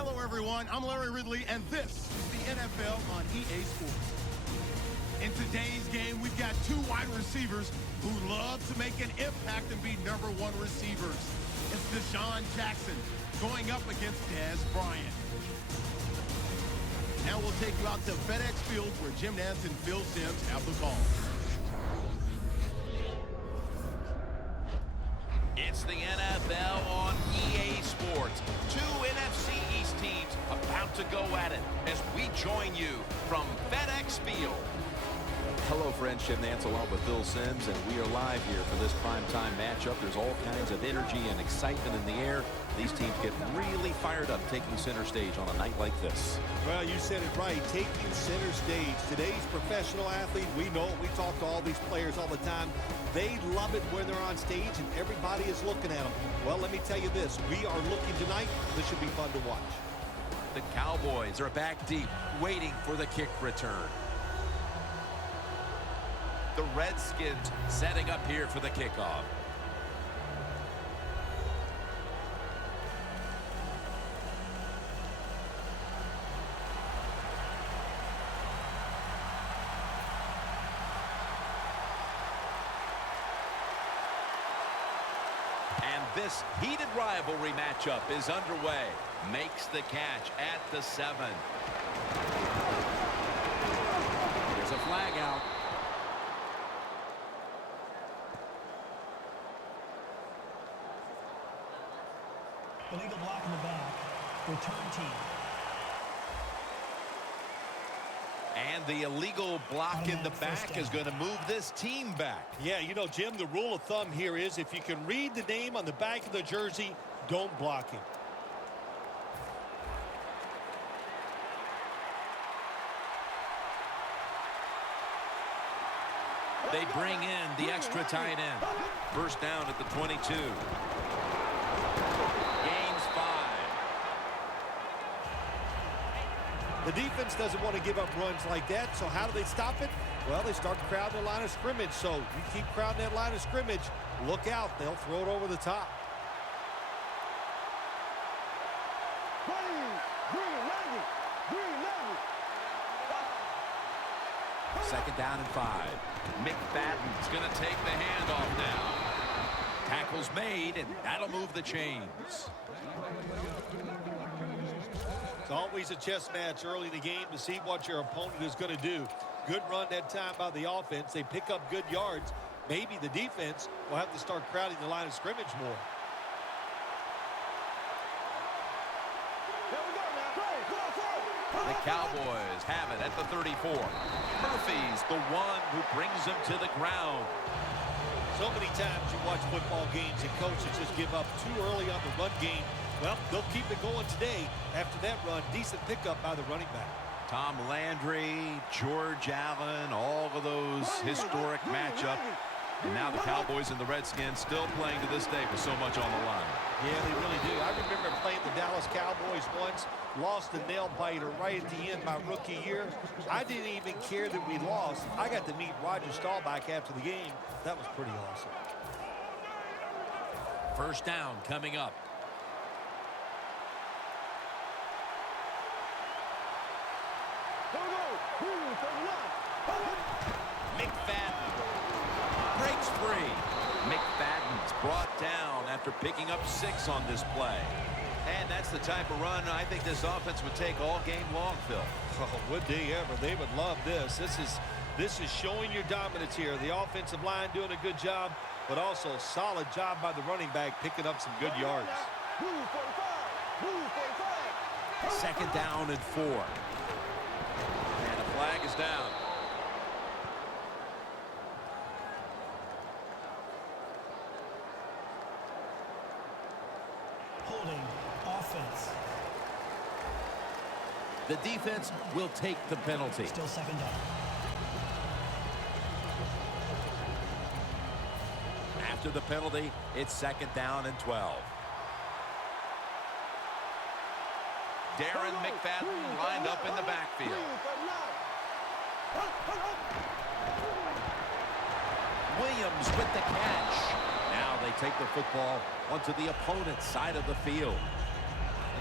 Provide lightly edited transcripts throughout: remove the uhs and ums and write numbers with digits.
Hello, everyone. I'm Larry Ridley, and this is the NFL on EA Sports. In today's game, we've got two wide receivers who love to make an impact and be #1 receivers. It's Deshaun Jackson going up against Dez Bryant. Now we'll take you out to FedEx Field where Jim Nantz and Phil Simms have the call. It's the NFL on EA Sports. Two NFC East teams about to go at it as we join you from FedEx Field. Hello, friends. Jim Nantz along with Phil Simms, and we are live here for this primetime matchup. There's all kinds of energy and excitement in the air. These teams get really fired up taking center stage on a night like this. Well, you said it right, taking center stage. Today's professional athlete, we know it. We talk to all these players all the time. They love it when they're on stage and everybody is looking at them. Well, let me tell you this. We are looking tonight. This should be fun to watch. The Cowboys are back deep, waiting for the kick return. The Redskins setting up here for the kickoff. And this heated rivalry matchup is underway. Makes the catch at the 7. There's a flag out. Illegal block in the back. Return team. And the illegal block in the back is going to move this team back. Yeah, you know, Jim, the rule of thumb here is if you can read the name on the back of the jersey, don't block him. They bring in the extra tight end. First down at the 22. Gains 5. The defense doesn't want to give up runs like that, so how do they stop it? Well, they start crowding the line of scrimmage, so you keep crowding that line of scrimmage, look out, they'll throw it over the top. Second down and 5. McFadden's going to take the handoff now. Tackle's made, and that'll move the chains. It's always a chess match early in the game to see what your opponent is going to do. Good run that time by the offense. They pick up good yards. Maybe the defense will have to start crowding the line of scrimmage more. The Cowboys have it at the 34. Murphy's the one who brings them to the ground. So many times you watch football games and coaches just give up too early on the run game. Well, they'll keep it going today. After that run, decent pickup by the running back. Tom Landry, George Allen, all of those historic matchups. And now the Cowboys and the Redskins still playing to this day with so much on the line. Yeah, they really do. I remember playing the Dallas Cowboys once, lost a nail biter right at the end my rookie year. I didn't even care that we lost. I got to meet Roger Staubach after the game. That was pretty awesome. First down coming up. McFadden breaks free. McFadden's brought down after picking up 6 on this play. And that's the type of run I think this offense would take all game long, Phil. Oh, would they ever? They would love this. This is showing your dominance here. The offensive line doing a good job, but also solid job by the running back picking up some good yards. Second down and 4. And the flag is down. Holding offense. The defense will take the penalty. Still second down. After the penalty, it's second down and 12. Darren McFadden lined up in the backfield. Williams with the catch. Now they take the football onto the opponent's side of the field.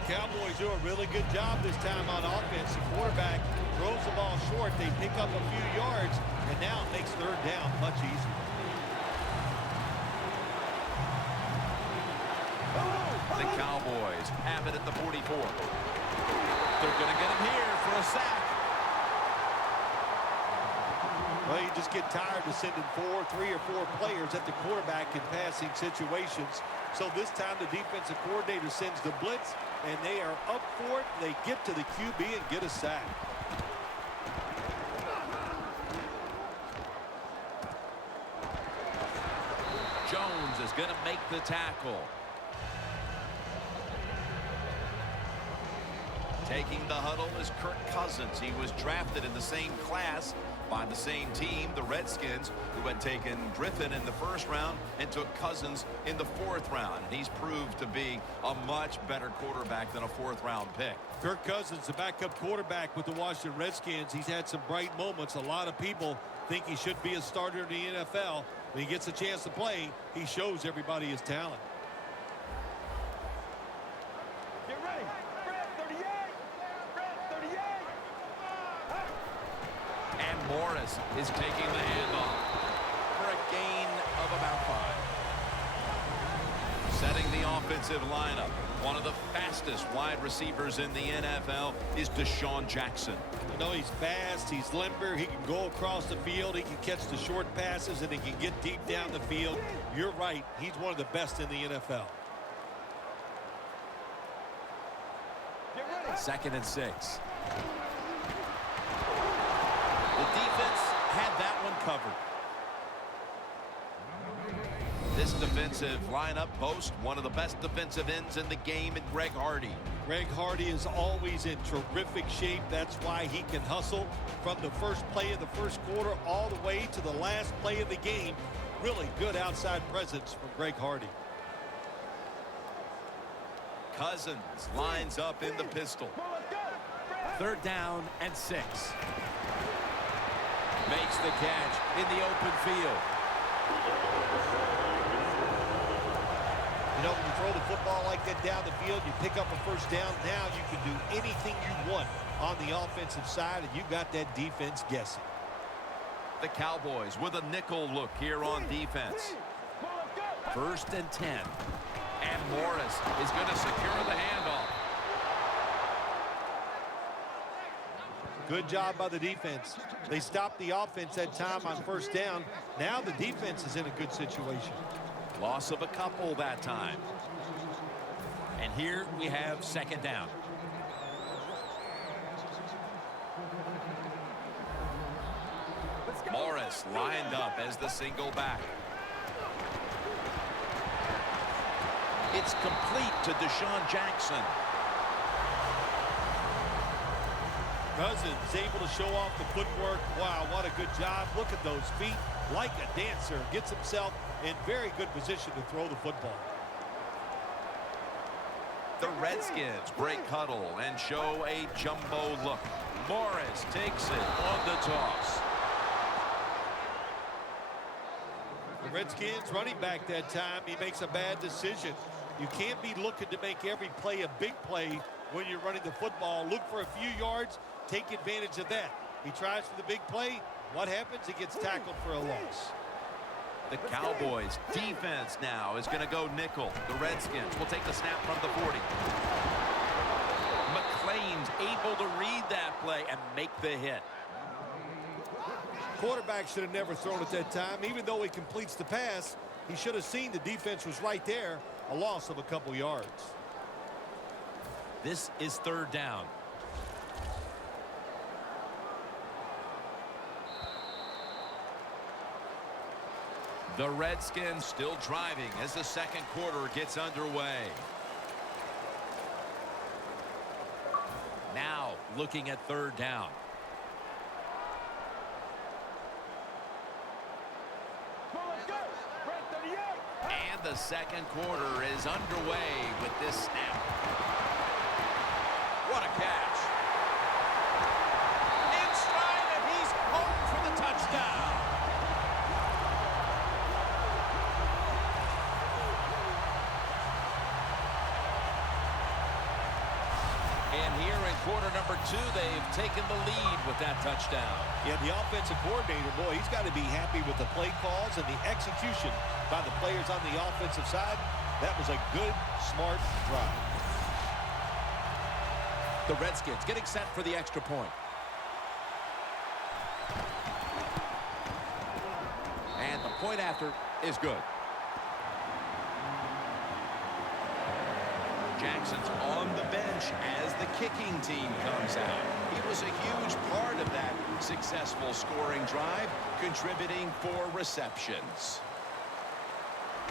Cowboys do a really good job this time on offense. The quarterback throws the ball short. They pick up a few yards, and now it makes third down much easier. The Cowboys have it at the 44. They're going to get him here for a sack. Well, you just get tired of sending 3 or 4 players at the quarterback in passing situations. So this time the defensive coordinator sends the blitz, and they are up for it. They get to the QB and get a sack. Jones is going to make the tackle. Taking the huddle is Kirk Cousins. He was drafted in the same class by the same team, the Redskins, who had taken Griffin in the first round and took Cousins in the 4th round. And he's proved to be a much better quarterback than a 4th-round pick. Kirk Cousins, the backup quarterback with the Washington Redskins. He's had some bright moments. A lot of people think he should be a starter in the NFL. When he gets a chance to play, he shows everybody his talent. Get ready. Red 38. Red 38. And Morris is taking the handoff for a gain of about 5. Setting the offensive lineup. One of the fastest wide receivers in the NFL is DeSean Jackson. You know, he's fast, he's limber, he can go across the field, he can catch the short passes, and he can get deep down the field. You're right, he's one of the best in the NFL. 2nd and 6. The defense had that one covered. This defensive lineup boasts one of the best defensive ends in the game in Greg Hardy. Greg Hardy is always in terrific shape. That's why he can hustle from the first play of the first quarter all the way to the last play of the game. Really good outside presence from Greg Hardy. Cousins lines up in the pistol. 3rd down and 6. Makes the catch in the open field. You know, when you throw the football like that down the field, you pick up a first down. Now you can do anything you want on the offensive side, and you got that defense guessing. The Cowboys with a nickel look here on defense. 1st and 10. And Morris is going to secure the handoff. Good job by the defense. They stopped the offense that time on 1st down. Now the defense is in a good situation. Loss of a couple that time. And here we have 2nd down. Morris lined up as the single back. It's complete to DeSean Jackson. Cousins able to show off the footwork. Wow, what a good job. Look at those feet. Like a dancer. Gets himself in very good position to throw the football. The Redskins break huddle and show a jumbo look. Morris takes it on the toss. The Redskins running back that time, he makes a bad decision. You can't be looking to make every play a big play when you're running the football. Look for a few yards, take advantage of that. He tries for the big play. What happens? He gets tackled for a loss. The Cowboys defense now is going to go nickel. The Redskins will take the snap from the 40. McClain's able to read that play and make the hit. Quarterback should have never thrown at that time. Even though he completes the pass, he should have seen the defense was right there. A loss of a couple yards. This is 3rd down. The Redskins still driving as the 2nd quarter gets underway. Now looking at 3rd down. And the 2nd quarter is underway with this snap. What a catch. In stride, and he's home for the touchdown. And here in quarter number 2, they've taken the lead with that touchdown. Yeah, the offensive coordinator, boy, he's got to be happy with the play calls and the execution by the players on the offensive side. That was a good, smart drive. The Redskins getting set for the extra point. And the point after is good. Jackson's on the bench as the kicking team comes out. He was a huge part of that successful scoring drive, contributing 4 receptions.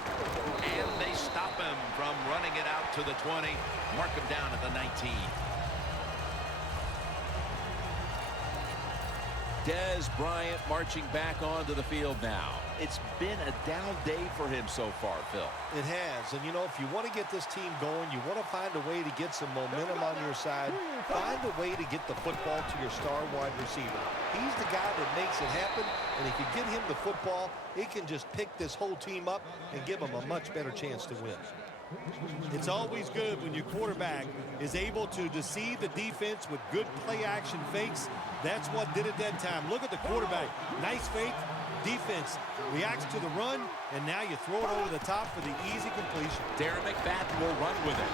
And they stop him from running it out to the 20, mark him down at the 19. Dez Bryant marching back onto the field now. It's been a down day for him so far, Phil. It has. And, you know, if you want to get this team going, you want to find a way to get some momentum on your side. Find a way to get the football to your star wide receiver. He's the guy that makes it happen. And if you get him the football, it can just pick this whole team up and give them a much better chance to win. It's always good when your quarterback is able to deceive the defense with good play-action fakes. That's what did it that time. Look at the quarterback. Nice fake. Defense reacts to the run, and now you throw it over the top for the easy completion. Darren McFadden will run with it.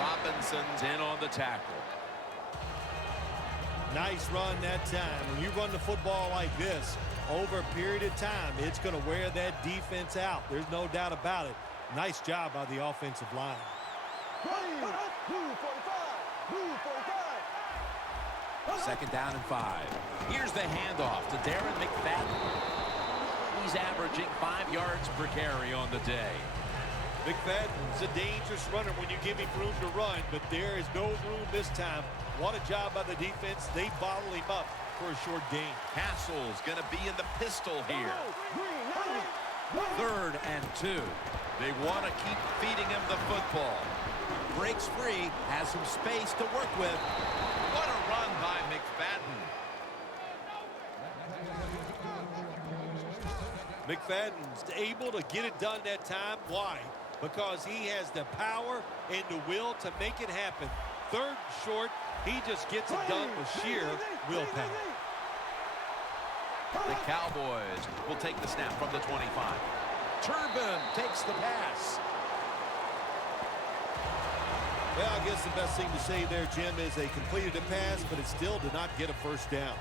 Robinson's in on the tackle. Nice run that time. When you run the football like this over a period of time, it's going to wear that defense out. There's no doubt about it. Nice job by the offensive line. Second down and 5. Here's the handoff to Darren McFadden. He's averaging 5 yards per carry on the day. McFadden's a dangerous runner when you give him room to run, but there is no room this time. What a job by the defense. They bottle him up for a short gain. Castle's going to be in the pistol here. 3rd and 2. They want to keep feeding him the football. Breaks free, has some space to work with. What a run by McFadden. McFadden's able to get it done that time. Why? Because he has the power and the will to make it happen. 3rd and short, he just gets it done with sheer willpower. The Cowboys will take the snap from the 25. Turbin takes the pass. Well, I guess the best thing to say there, Jim, is they completed a pass, but it still did not get a first down.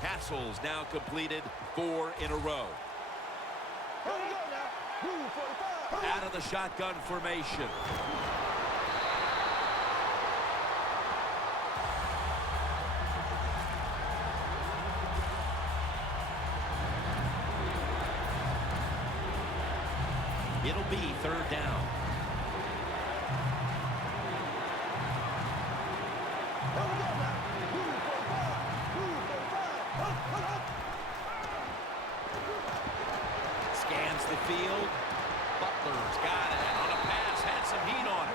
Castle's now completed 4 in a row. Out of the shotgun formation. It'll be 3rd down. Scans the field. Butler's got it. On a pass, had some heat on it.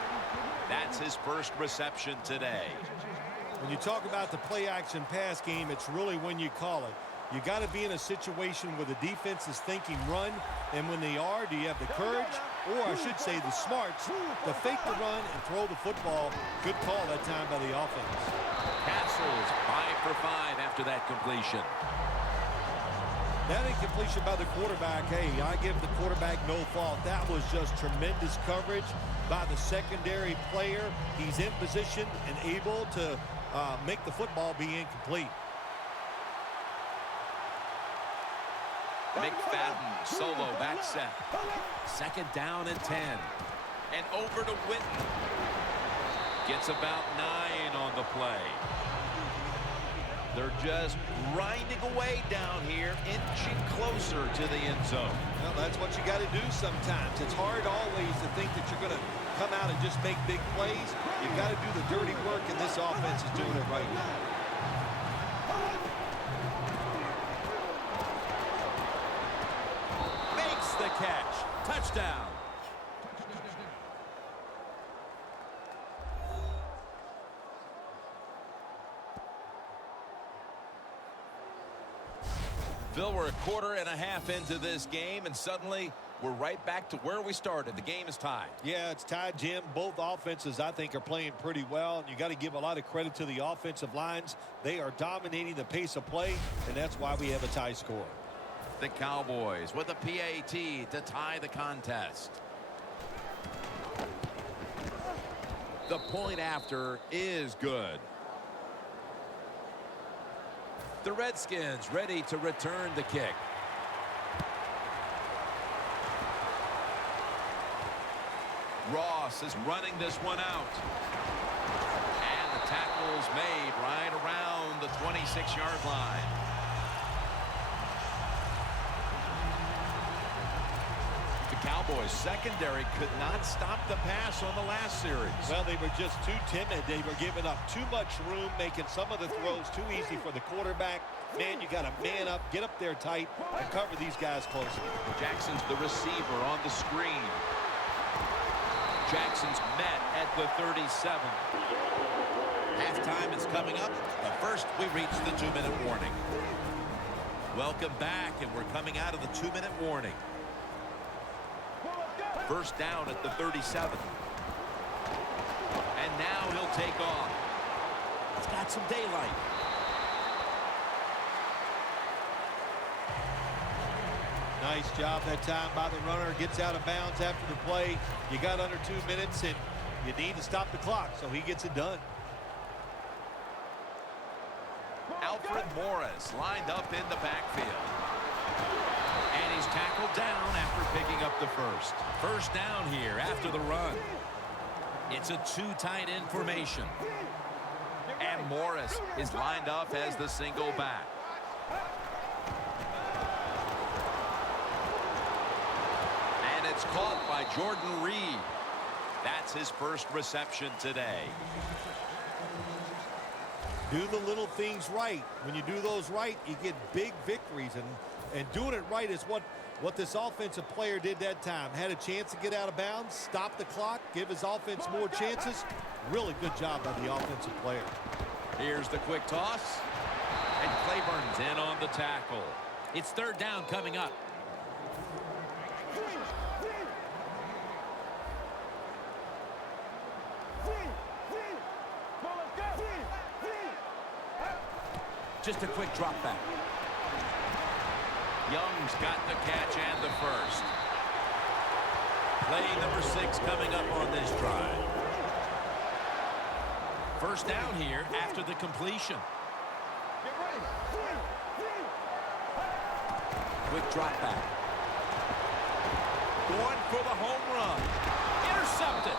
That's his first reception today. When you talk about the play-action pass game, it's really when you call it. You got to be in a situation where the defense is thinking run, and when they are, do you have the courage, or I should say the smarts, to fake the run and throw the football? Good call that time by the offense. Castle's 5 for 5 after that completion. That incompletion by the quarterback, hey, I give the quarterback no fault. That was just tremendous coverage by the secondary player. He's in position and able to make the football be incomplete. McFadden solo back set. 2nd down and 10. And over to Witten. Gets about 9 on the play. They're just grinding away down here, inching closer to the end zone. Well, that's what you got to do sometimes. It's hard always to think that you're going to come out and just make big plays. You've got to do the dirty work, and this offense is doing it right now. Makes the catch. Touchdown. Phil, we're a quarter and a half into this game, and suddenly we're right back to where we started. The game is tied. Yeah, it's tied, Jim. Both offenses, I think, are playing pretty well. And you got to give a lot of credit to the offensive lines. They are dominating the pace of play, and that's why we have a tie score. The Cowboys with a PAT to tie the contest. The point after is good. The Redskins ready to return the kick. Ross is running this one out. And the tackle's made right around the 26-yard line. The Cowboys secondary could not stop the pass on the last series. Well, they were just too timid. They were giving up too much room, making some of the throws too easy for the quarterback. Man, you got to man up, get up there tight, and cover these guys closely. Jackson's the receiver on the screen. Jackson's met at the 37. Halftime is coming up, but first we reach the 2-minute warning. Welcome back, and we're coming out of the 2-minute warning. First down at the 37. And now he'll take off. It's got some daylight. Nice job that time by the runner. Gets out of bounds after the play. You got under 2 minutes, and you need to stop the clock, so he gets it done. Alfred Morris lined up in the backfield. And he's tackled down after picking up the first. First down here after the run. It's a two tight end formation. And Morris is lined up as the single back. And it's caught by Jordan Reed. That's his first reception today. Do the little things right. When you do those right, you get big victories. And doing it right is what this offensive player did that time. Had a chance to get out of bounds, stop the clock, give his offense more chances. Really good job by the offensive player. Here's the quick toss. And Claiborne's in on the tackle. It's third down coming up. Just a quick drop back. Young's got the catch and the first. Play number 6 coming up on this drive. First down here after the completion. Quick drop back. Going for the home run. Intercepted.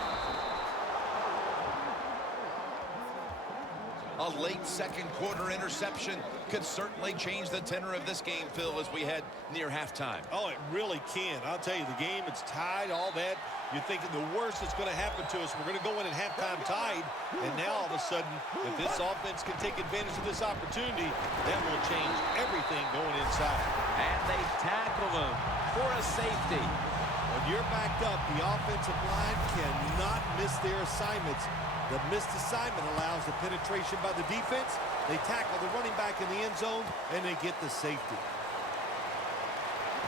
A late second quarter interception could certainly change the tenor of this game, Phil, as we head near halftime. Oh, it really can. I'll tell you, the game, it's tied, all that. You're thinking the worst that's going to happen to us. We're going to go in at halftime tied. And now, all of a sudden, if this offense can take advantage of this opportunity, that will change everything going inside. And they tackle him for a safety. When you're backed up, the offensive line cannot miss their assignments. The missed assignment allows the penetration by the defense. They tackle the running back in the end zone, and they get the safety.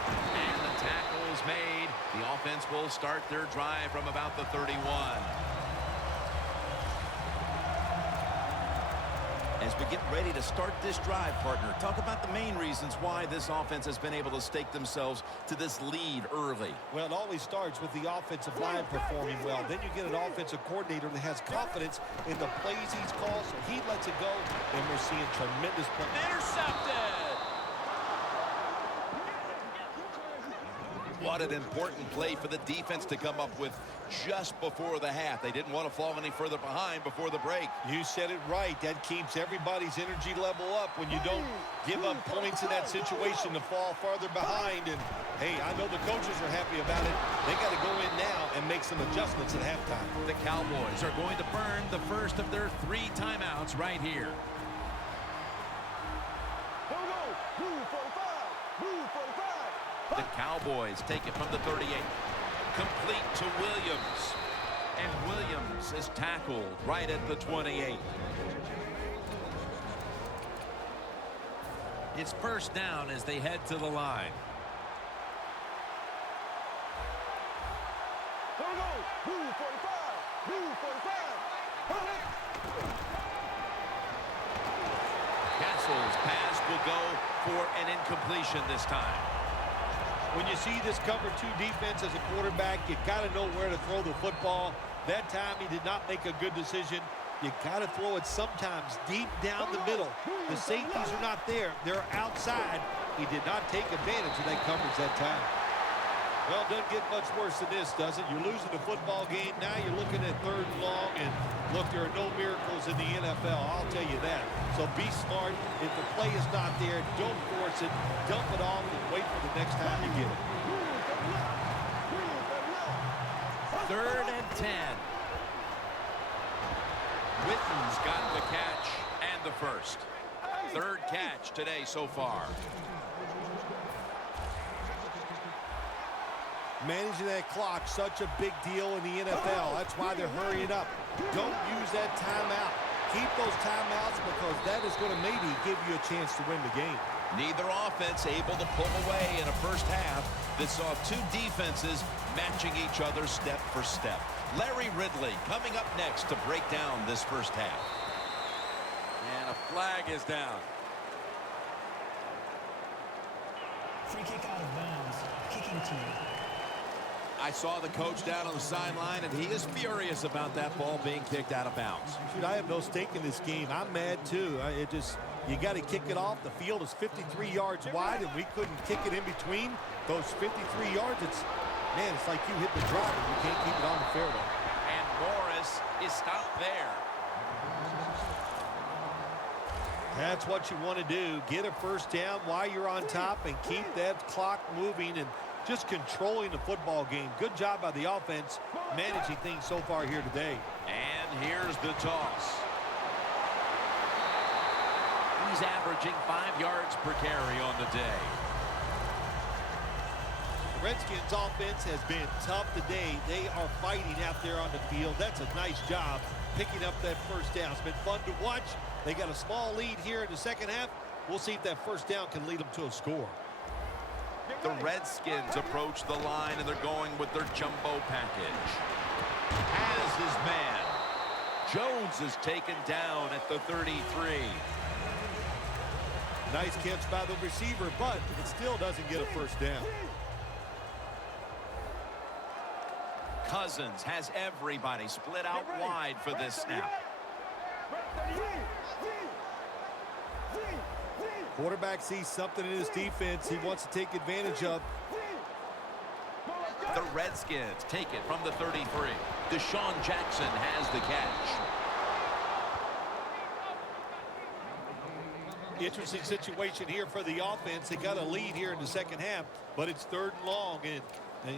And the tackle is made. The offense will start their drive from about the 31. As we get ready to start this drive, partner, talk about the main reasons why this offense has been able to stake themselves to this lead early. Well, it always starts with the offensive line performing well. Then you get an offensive coordinator that has confidence in the plays he's called, so he lets it go, and we're seeing tremendous play. Intercepted! What an important play for the defense to come up with just before the half. They didn't want to fall any further behind before the break. You said it right. That keeps everybody's energy level up when you don't give up points in that situation to fall farther behind. And, hey, I know the coaches are happy about it. They got to go in now and make some adjustments at halftime. The Cowboys are going to burn the first of their 3 timeouts right here. The Cowboys take it from the 38. Complete to Williams. And Williams is tackled right at the 28. It's first down as they head to the line. go. Move 45. Move 45. Hurry. Castle's pass will go for an incompletion this time. When you see this cover 2 defense as a quarterback, you got to know where to throw the football. That time he did not make a good decision. You got to throw it sometimes deep down the middle. The safeties are not there. They're outside. He did not take advantage of that coverage that time. Well, doesn't get much worse than this, does it? You're losing the football game. Now you're looking at 3rd and long, and look, there are no miracles in the NFL. I'll tell you that. So be smart. If the play is not there, don't force it. Dump it off and wait for the next time you get it. 3rd and 10. Witten's got the catch and the first. 3rd catch today so far. Managing that clock, such a big deal in the NFL. That's why they're hurrying up. Don't use that timeout. Keep those timeouts because that is going to maybe give you a chance to win the game. Neither offense able to pull away in a first half that saw 2 defenses matching each other step for step. Larry Ridley coming up next to break down this first half. And a flag is down. Free kick out of bounds. Kicking team. I saw the coach down on the sideline, and he is furious about that ball being kicked out of bounds. Dude, I have no stake in this game. I'm mad, too. You got to kick it off. The field is 53 yards wide, and we couldn't kick it in between those 53 yards. It's like you hit the driver. You can't keep it on the fairway. And Morris is stopped there. That's what you want to do. Get a first down while you're on top and keep that clock moving and just controlling the football game. Good job by the offense managing things so far here today. And here's the toss. He's averaging 5 yards per carry on the day. The Redskins offense has been tough today. They are fighting out there on the field. That's a nice job picking up that first down. It's been fun to watch. They got a small lead here in the second half. We'll see if that first down can lead them to a score. The Redskins approach the line, and they're going with their jumbo package. Has his man. Jones is taken down at the 33. Nice catch by the receiver, but it still doesn't get a first down. Cousins has everybody split out wide for this snap. Quarterback sees something in his defense he wants to take advantage of. The Redskins take it from the 33. Deshaun Jackson has the catch. Interesting situation here for the offense. They got a lead here in the second half, but it's 3rd and long. And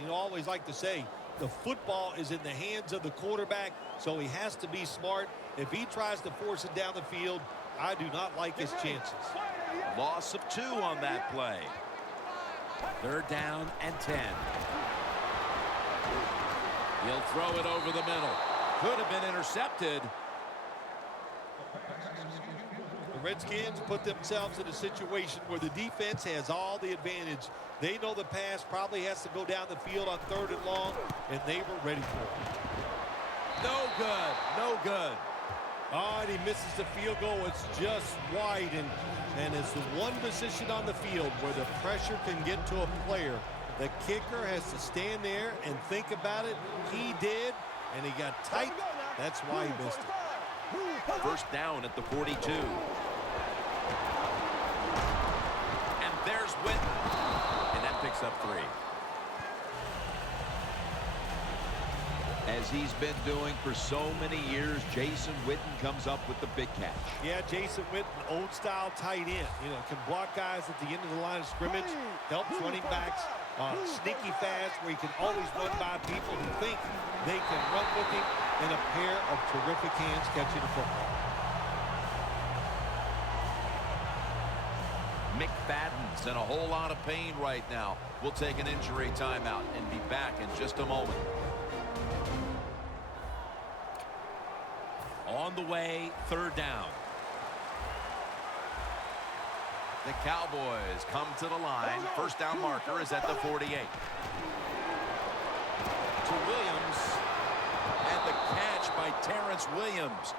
you always like to say, the football is in the hands of the quarterback, so he has to be smart. If he tries to force it down the field, I do not like his chances. Loss of 2 on that play. 3rd down and 10. He'll throw it over the middle. Could have been intercepted. The Redskins put themselves in a situation where the defense has all the advantage. They know the pass probably has to go down the field on 3rd and long, and they were ready for it. No good. No good. Oh, and he misses the field goal. It's just wide, and it's the one position on the field where the pressure can get to a player. The kicker has to stand there and think about it. He did, and he got tight. That's why he missed it. First down at the 42. And there's Witten. And that picks up 3. As he's been doing for so many years, Jason Witten comes up with the big catch. Yeah, Jason Witten, old-style tight end. You know, can block guys at the end of the line of scrimmage, helps running backs, sneaky fast, where he can always run by people who think they can run with him, and a pair of terrific hands catching the football. McFadden's in a whole lot of pain right now. We'll take an injury timeout and be back in just a moment. On the way, 3rd down. The Cowboys come to the line. First down marker is at the 48. To Williams. the catch by Terrence Williams.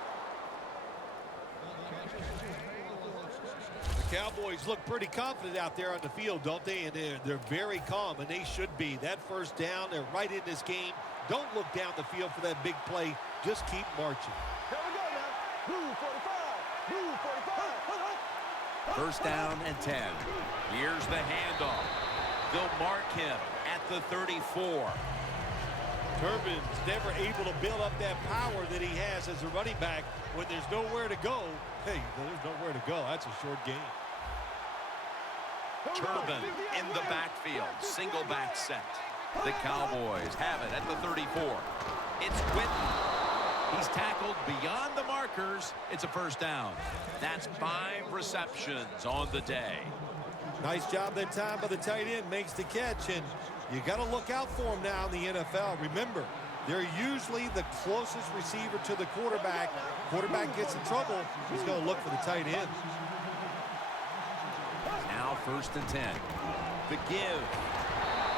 The Cowboys look pretty confident out there on the field, don't they? And they're very calm, and they should be. That first down, they're right in this game. Don't look down the field for that big play. Just keep marching. Here we go now. Move 45. Move 45. First down and 10. Here's the handoff. They'll mark him at the 34. Turbin's never able to build up that power that he has as a running back when there's nowhere to go. Hey, there's nowhere to go. That's a short game. Turbin in the backfield. Single back set. The Cowboys have it at the 34. It's Whitten. He's tackled beyond the markers. It's a first down. That's 5 receptions on the day. Nice job that time by the tight end. Makes the catch, and you got to look out for him now in the NFL. Remember, they're usually the closest receiver to the quarterback. Quarterback gets in trouble, he's going to look for the tight end. Now first and 10. The give.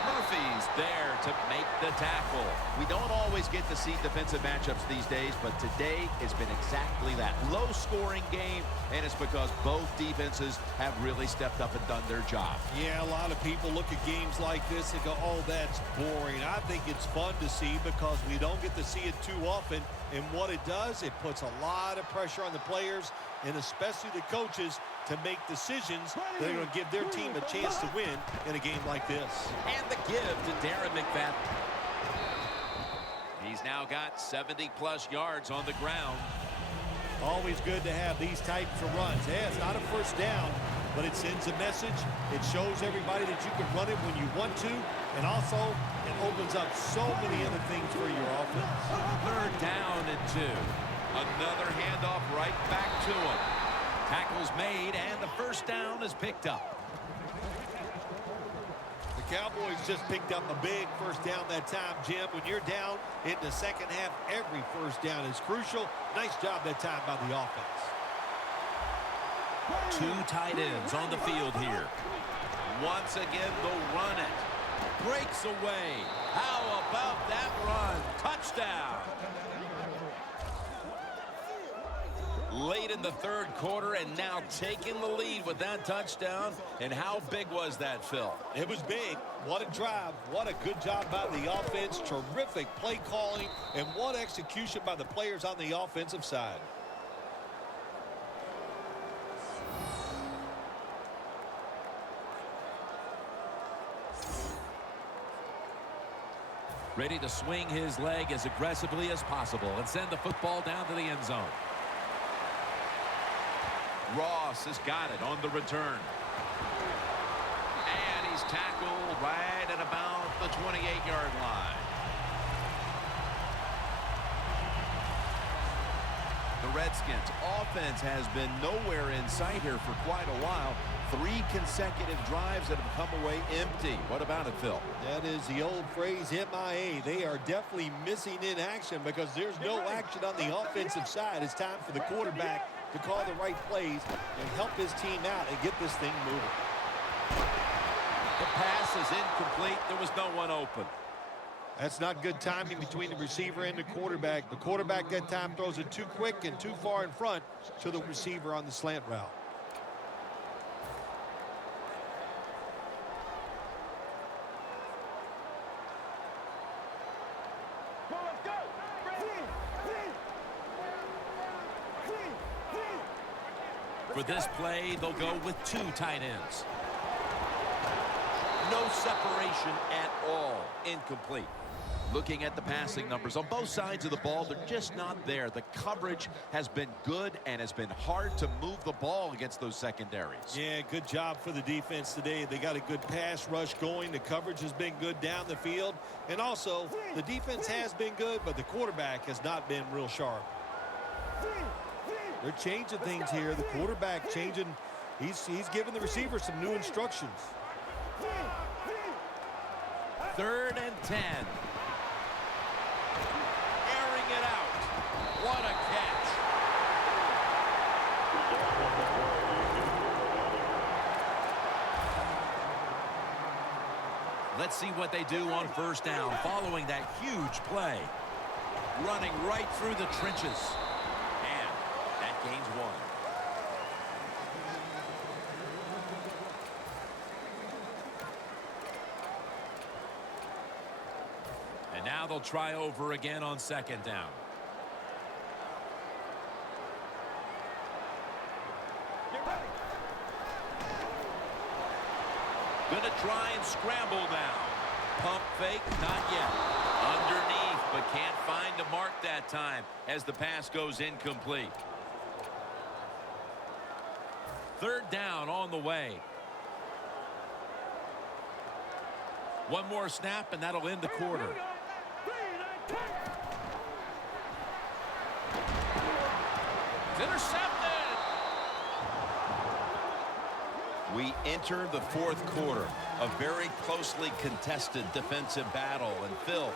Murphy's there to make the tackle. We don't always get to see defensive matchups these days, but today has been exactly that. Low-scoring game, and it's because both defenses have really stepped up and done their job. Yeah, a lot of people look at games like this and go, oh, that's boring. I think it's fun to see because we don't get to see it too often. And what it does, it puts a lot of pressure on the players and especially the coaches to make decisions that are going to give their team a chance to win in a game like this. And the give to Darren McFadden. He's now got 70-plus yards on the ground. Always good to have these types of runs. Yeah, it's not a first down, but it sends a message. It shows everybody that you can run it when you want to, and also it opens up so many other things for your offense. Third down and 2. Another handoff right back to him. Tackles made, and the first down is picked up. The Cowboys just picked up a big first down that time, Jim. When you're down in the second half, every first down is crucial. Nice job that time by the offense. 2 tight ends on the field here. Once again, they'll run it. Breaks away. How about that run? Touchdown. Late in the third quarter, and now taking the lead with that touchdown. And how big was that, Phil? It was big. What a drive. What a good job by the offense. Terrific play calling, and what execution by the players on the offensive side. Ready to swing his leg as aggressively as possible and send the football down to the end zone. Ross has got it on the return. And he's tackled right at about the 28-yard line. The Redskins offense has been nowhere in sight here for quite a while. 3 consecutive drives that have come away empty. What about it, Phil? That is the old phrase, MIA. They are definitely missing in action because there's no action on the offensive side. It's time for the quarterback to call the right plays and help his team out and get this thing moving. The pass is incomplete. There was no one open. That's not good timing between the receiver and the quarterback. The quarterback that time throws it too quick and too far in front to the receiver on the slant route. For this play, they'll go with 2 tight ends. No separation at all. Incomplete. Looking at the passing numbers on both sides of the ball, they're just not there. The coverage has been good and has been hard to move the ball against those secondaries. Yeah, good job for the defense today. They got a good pass rush going. The coverage has been good down the field. And also, the defense has been good, but the quarterback has not been real sharp. They're changing things here. The quarterback changing. He's giving the receiver some new instructions. 3rd and 10. Airing it out. What a catch. Let's see what they do on first down following that huge play. running right through the trenches. And that gains 1. And now they'll try over again on 2nd down. Gonna try and scramble now. Pump fake, not yet. Underneath, but can't find a mark that time as the pass goes incomplete. 3rd down on the way. One more snap, and that'll end the quarter. It's intercepted. We enter the 4th quarter, a very closely contested defensive battle. And Phil,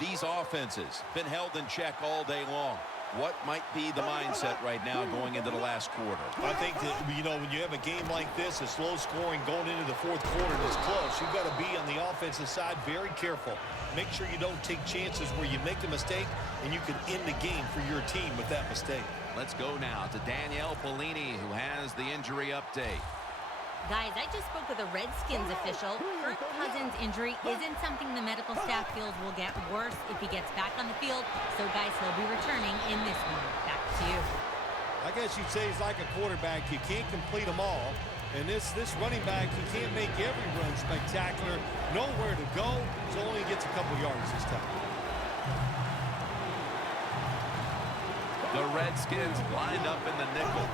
these offenses been held in check all day long. What might be the mindset right now going into the last quarter? I think that, you know, when you have a game like this, it's low scoring going into the 4th quarter, and it's close. You've got to be on the offensive side very careful. Make sure you don't take chances where you make a mistake and you can end the game for your team with that mistake. Let's go now to Danielle Bellini, who has the injury update. Guys, I just spoke with a Redskins official. Kirk Cousins' injury isn't something the medical staff feels will get worse if he gets back on the field. So, guys, he'll be returning in this one. Back to you. I guess you'd say he's like a quarterback. You can't complete them all. And this running back, he can't make every run spectacular. Nowhere to go, so only gets a couple yards this time. The Redskins lined up in the nickel.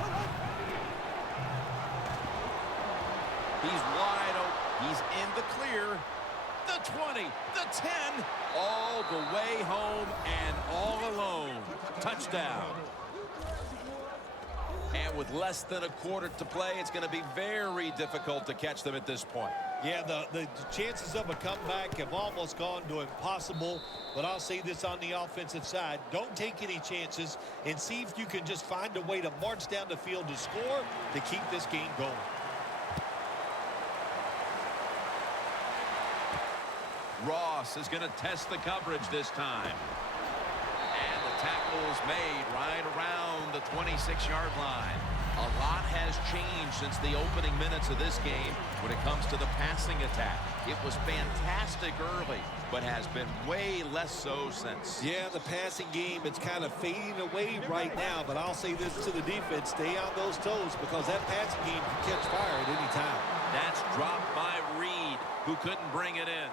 He's wide open. He's in the clear. The 20, the 10, all the way home and all alone. Touchdown. And with less than a quarter to play, it's going to be very difficult to catch them at this point. Yeah, the chances of a comeback have almost gone to impossible. But I'll say this on the offensive side. Don't take any chances and see if you can just find a way to march down the field to score to keep this game going. Ross is going to test the coverage this time. And the tackle is made right around the 26-yard line. A lot has changed since the opening minutes of this game when it comes to the passing attack. It was fantastic early, but has been way less so since. Yeah, the passing game, it's kind of fading away right now, but I'll say this to the defense, stay on those toes because that passing game can catch fire at any time. That's dropped by Reed, who couldn't bring it in.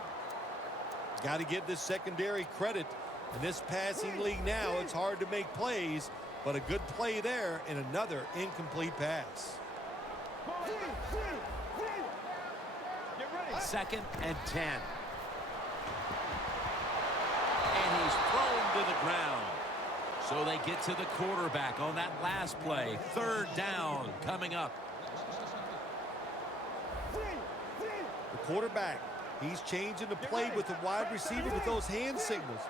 Got to give this secondary credit. In this passing league now, it's hard to make plays, but a good play there and another incomplete pass. 2nd and 10. And he's thrown to the ground. So they get to the quarterback on that last play. 3rd down coming up. The quarterback, he's changing the play with the wide receiver with those hand signals.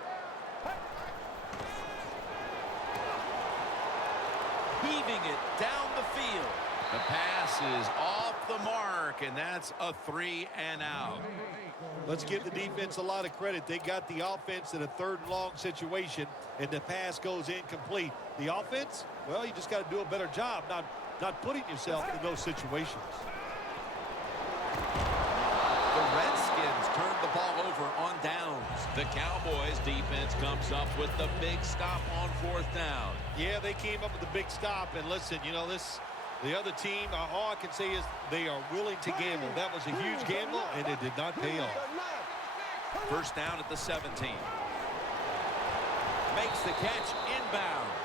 Heaving it down the field. The pass is off the mark, and that's a 3 and out. Let's give the defense a lot of credit. They got the offense in a 3rd and long situation, and the pass goes incomplete. The offense, well, you just got to do a better job not putting yourself in those situations. The Redskins turn the ball over on downs. The Cowboys defense comes up with the big stop on 4th down. Yeah, they came up with a big stop, and listen, you know, the other team, all I can say is they are willing to gamble. That was a huge gamble, and it did not pay off. 1st down at the 17. Makes the catch inbounds.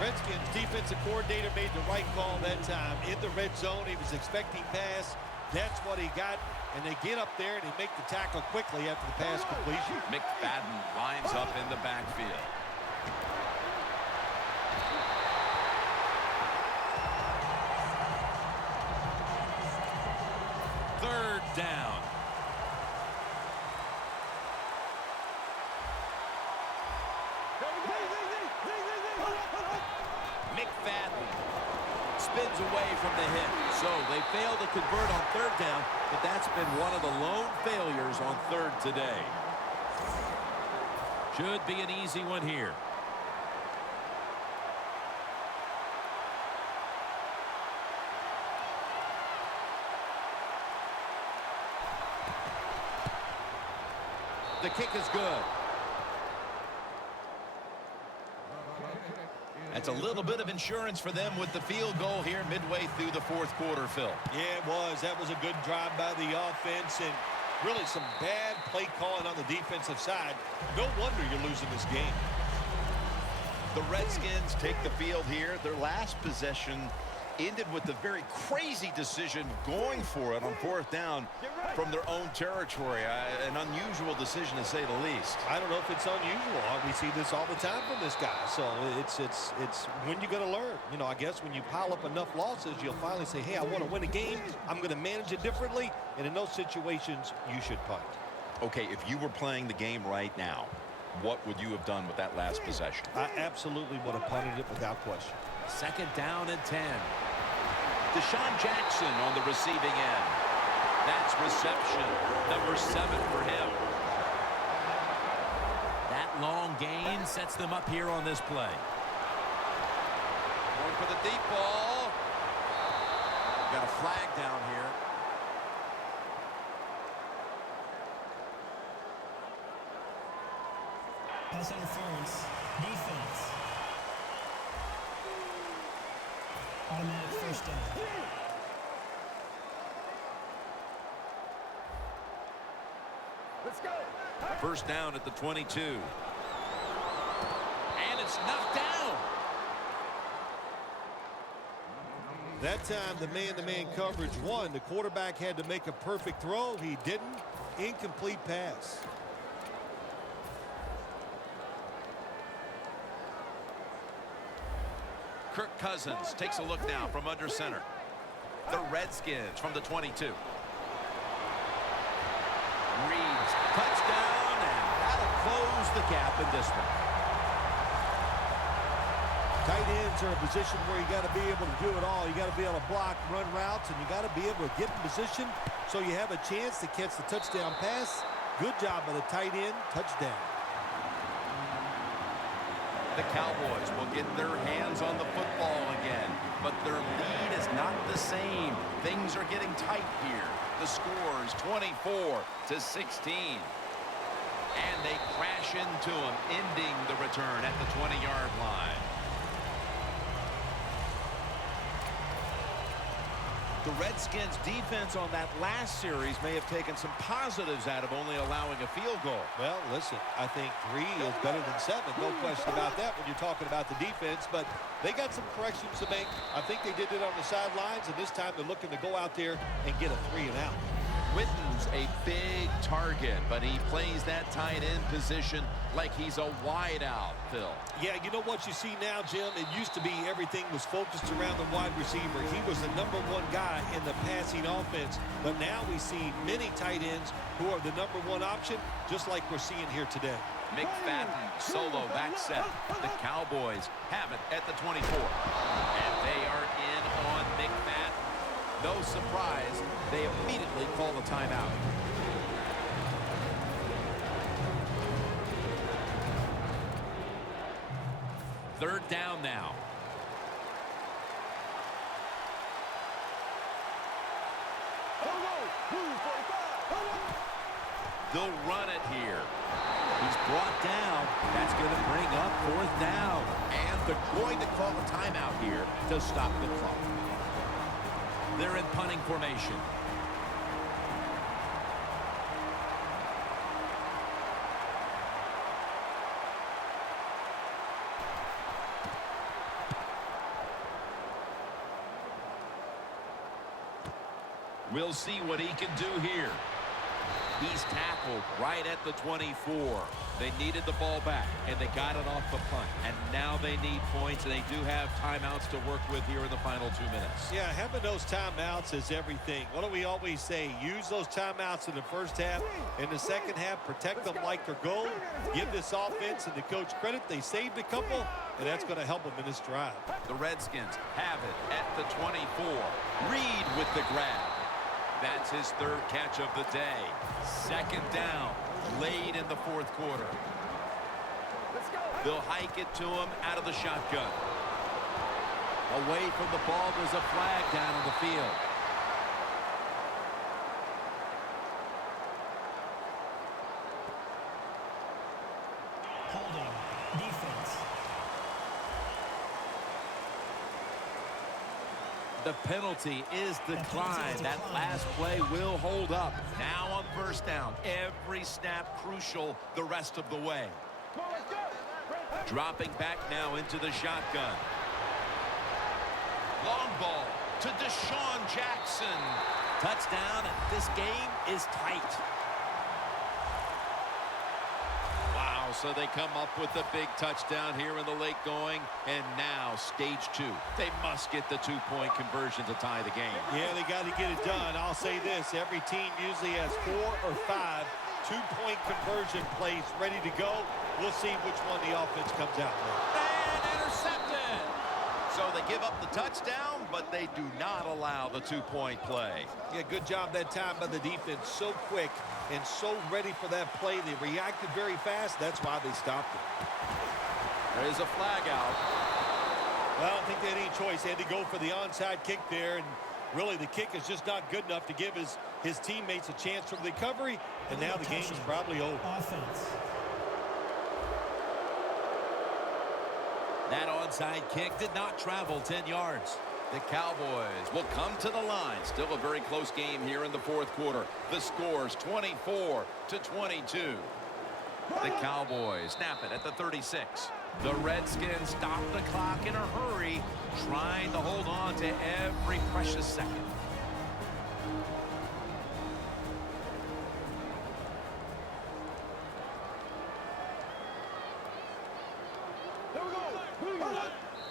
Redskins defensive coordinator made the right call that time. In the red zone, he was expecting pass. That's what he got, and they get up there, and they make the tackle quickly after the pass completion. McFadden lines up in the backfield. Third down. McFadden spins away from the hit. So they fail to convert on 3rd down, but that's been one of the lone failures on 3rd today. Should be an easy one here. The kick is good. That's a little bit of insurance for them with the field goal here midway through the fourth quarter, Phil. Yeah, it was. That was a good drive by the offense and really some bad play calling on the defensive side. No wonder you're losing this game. The Redskins take the field here. Their last possession ended with a very crazy decision going for it on fourth down from their own territory. An unusual decision to say the least. I don't know if it's unusual. We see this all the time from this guy. So it's when you're going to learn. You know, I guess when you pile up enough losses, you'll finally say, hey, I want to win a game. I'm going to manage it differently. And in those situations, you should punt. Okay, if you were playing the game right now, what would you have done with that last possession? I absolutely would have punted it without question. Second down and 10. Deshaun Jackson on the receiving end. That's reception number 7 for him. That long gain sets them up here on this play. Going for the deep ball. Got a flag down here. Pass interference. Defense. Automatic first down. Let's go. First down at the 22. And it's knocked down. That time, the man-to-man coverage won. The quarterback had to make a perfect throw. He didn't. Incomplete pass. Kirk Cousins takes a look now from under center. The Redskins from the 22. Reads, touchdown, and that'll close the gap in this one. Tight ends are a position where you got to be able to do it all. You got to be able to block, run routes, and you got to be able to get in position so you have a chance to catch the touchdown pass. Good job by the tight end. Touchdown. The Cowboys will get their hands on the football again, but their lead is not the same. Things are getting tight here. The score is 24-16. And they crash into him, ending the return at the 20-yard line. The Redskins defense on that last series may have taken some positives out of only allowing a field goal. Well, listen, I think 3 is better than 7. No question about that when you're talking about the defense, but they got some corrections to make. I think they did it on the sidelines, and this time they're looking to go out there and get a 3 and out. Witten's a big target, but he plays that tight end position like he's a wide out, Phil. Yeah, you know what you see now, Jim? It used to be everything was focused around the wide receiver. He was the #1 guy in the passing offense, but now we see many tight ends who are the #1 option, just like we're seeing here today. McFadden solo back set. The Cowboys have it at the 24. And they are in on McFadden. No surprise, they immediately call the timeout. Third down now. They'll run it here. He's brought down. That's going to bring up fourth down. And they're going to call a timeout here to stop the clock. They're in punting formation. We'll see what he can do here. He's tackled right at the 24. They needed the ball back, and they got it off the punt. And now they need points, and they do have timeouts to work with here in the final 2 minutes. Yeah, having those timeouts is everything. What do we always say? Use those timeouts in the first half. In the second half, protect them like they're gold. Give this offense and the coach credit. They saved a couple, and that's going to help them in this drive. The Redskins have it at the 24. Reed with the grab. That's his third catch of the day. Second down, late in the fourth quarter. They'll hike it to him out of the shotgun. Away from the ball, there's a flag down on the field. Holding. Defense. The penalty is declined. That last play will hold up. Now on first down. Every snap crucial the rest of the way. Dropping back now into the shotgun. Long ball to Deshaun Jackson. Touchdown, and this game is tight. Wow, so they come up with a big touchdown here in the late going, and now stage 2. They must get the two-point conversion to tie the game. Yeah, they got to get it done. I'll say this, every team usually has 4 or 5 two-point conversion plays ready to go. We'll see which one the offense comes out with. And intercepted. So they give up the touchdown, but they do not allow the two-point play. Yeah, good job that time by the defense. So quick and so ready for that play. They reacted very fast. That's why they stopped it. There is a flag out. Well, I don't think they had any choice. They had to go for the onside kick there, and really the kick is just not good enough to give his teammates a chance for the recovery, and now the game's probably over. Offense. That onside kick did not travel 10 yards. The Cowboys will come to the line. Still a very close game here in the fourth quarter. The score's 24-22. The Cowboys snap it at the 36. The Redskins stop the clock in a hurry, trying to hold on to every precious second.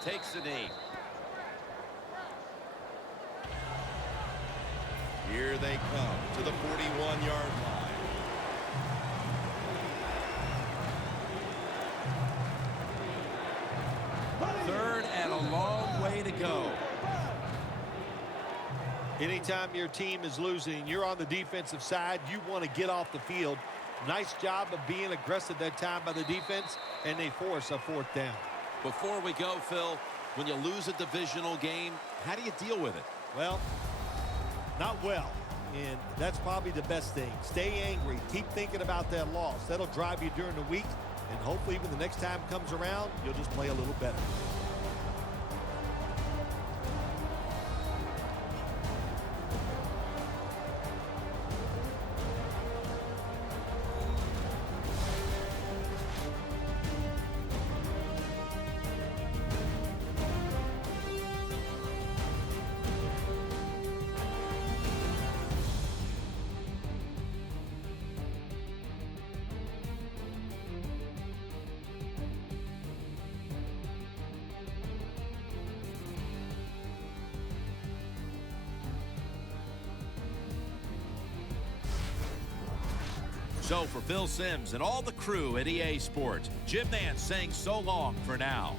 Takes the knee. Here they come to the 41-yard line. Third and a long way to go. Anytime your team is losing, you're on the defensive side, you want to get off the field. Nice job of being aggressive that time by the defense, and they force a fourth down. Before we go, Phil, when you lose a divisional game, how do you deal with it? Well, not well, and that's probably the best thing. Stay angry. Keep thinking about that loss. That'll drive you during the week, and hopefully when the next time comes around, you'll just play a little better. So for Phil Simms and all the crew at EA Sports, Jim Nance saying so long for now.